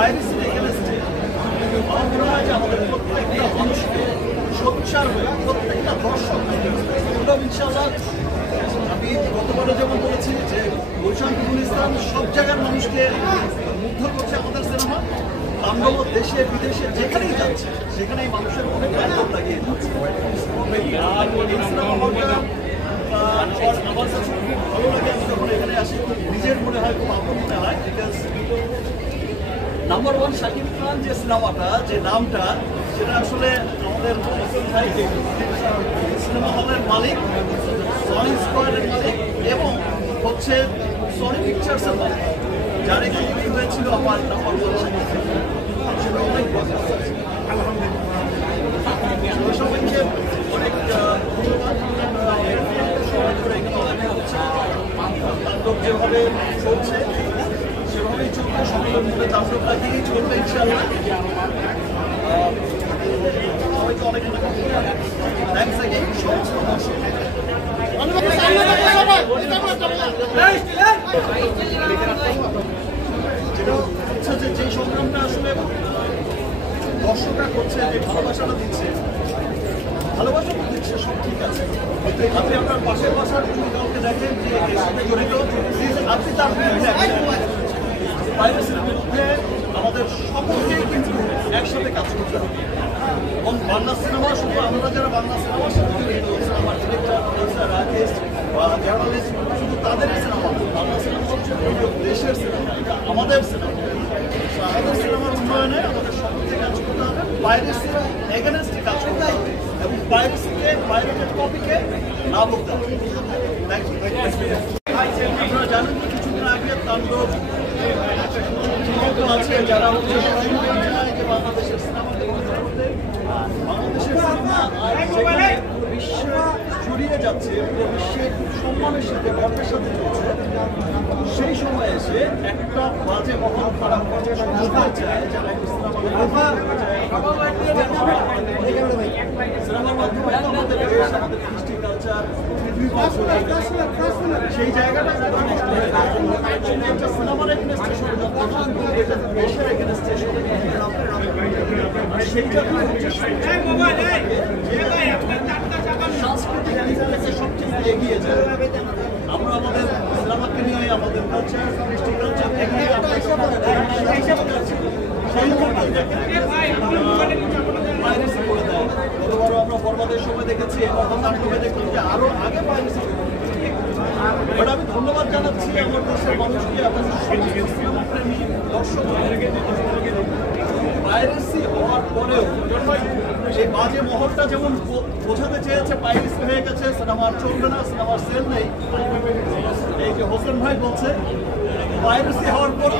পাইরেসির এগেইনস্টে আমার মনে হয় যে আমাদের প্রত্যেকটা মানুষকে সোচ্চার হয়ে প্রত্যেকটা দর্শক ইনশাআল্লাহ আমি গতবারে যেমন বলেছি যে গুলশান ইসলাম সব জায়গার মানুষকে মুগ্ধ করছে আমাদের সিনেমা। তাণ্ডব দেশে বিদেশে যেখানেই যাচ্ছে সেখানেই মানুষের মনে প্রাণ লাগিয়ে যাচ্ছে। আর এই সিনেমা হলটা আমার কাছে খুব ভালো লাগে। আমি যখন এখানে আসি নিজের মনে হয় খুব আপন মনে হয়। Because number one Shakib Khan যে সিনেমাটা যে নামটা সেটা আসলে আমাদের সিনেমা হলের মালিক, সনি স্কোয়ারের মালিক এবং হচ্ছে সনি পিকচার্সের মালিক, যার এখানে তৈরি হয়েছিল আমার নাম্বার ওয়ান শাকিব খান। সেটা অনেক আলহামদুলিল্লাহ সবাইকে অনেক ধন্যবাদ। সবাই করে এখানে অনেক হচ্ছে তাণ্ডব যেভাবে চলছে সেভাবেই চলবে, সকলের মধ্যে তাণ্ডবটা দিয়েই চলবে ইনশাআল্লাহ। সবাইকে অনেক থ্যাংকস অ্যাগেইন সমস্ত দর্শক। যেটা হচ্ছে যে সংগ্রামটা আসলে দর্শকরা করছে, যে ভালোবাসাটা দিচ্ছে, ভালোবাসা দিচ্ছে সব ঠিক আছে, কিন্তু আপনি আপনার পাশের বাসার কাউকে দেখেন যে এর সাথে জড়িত আপনি তার বিরুদ্ধে পাইরেসির বিরুদ্ধে আমাদের সকলকেই কিন্তু একসাথে কাজ করতে হবে। এবং বাংলা সিনেমা শুধু আমরা যারা বাংলা সিনেমার সাথে জড়িত, সিনেমার ডিরেক্টর, প্রডিউসার, আর্টিস্ট বা জার্নালিস্ট, শুধু তাদেরই সিনেমা, বাংলা সিনেমা হচ্ছে দেশের সিনেমা, এটা আমাদের সিনেমা। আমাদের সিনেমার উন্নয়নে আমাদের সকলকে কাজ করতে হবে, পাইরেসির এগেইনস্টে কাজ করতে হবে এবং পাইরেটেড কপিকে না বলতে হবে। আপনারা জানেন যে কিছুদিন আগে তাণ্ডব আছে যারা হচ্ছে যে বাংলাদেশের সিনেমাকে করতে বাংলাদেশের সিনেমা বিশ্বে ছড়িয়ে যাচ্ছে, বিশ্বে সম্মানের সাথে গর্বের সাথে চলছে। সেই সময় এসে একটা বাজে মহল খারাপ করতে চায় যারা সিনেমার মাধ্যমে আমাদের দেশ, আমাদের কৃষ্টি কালচার, সেই জায়গাটা সিনেমার এগেইনস্টে দেশের এগেইনস্টে সেইটা হচ্ছে সাংস্কৃতিক দিক থেকে সবচেয়ে এগিয়ে যায়। আমরা আমাদের সিনেমাকে নিয়ে আমাদের কালচার, কৃষ্টি কালচার এগিয়ে পাইরেসি করে দেয়। গতবারও আমরা বর্বাদের সময় দেখেছি, এবার তাণ্ডবে দেখলাম যে আরো আগে পাইরেসি। বাট আমি ধন্যবাদ জানাচ্ছি আমার দেশের মানুষকে, আমাদের সিনেমাপ্রেমী দর্শক। পাইরেসি হওয়ার পরেও সেই বাজে মহলটা যেমন বোঝাতে চেয়েছে পাইরেসি হয়ে গেছে, সিনেমার চলবে না, সিনেমার সেল নেই, এই যে হোসেন ভাই বলছে পাইরেসি হওয়ার পর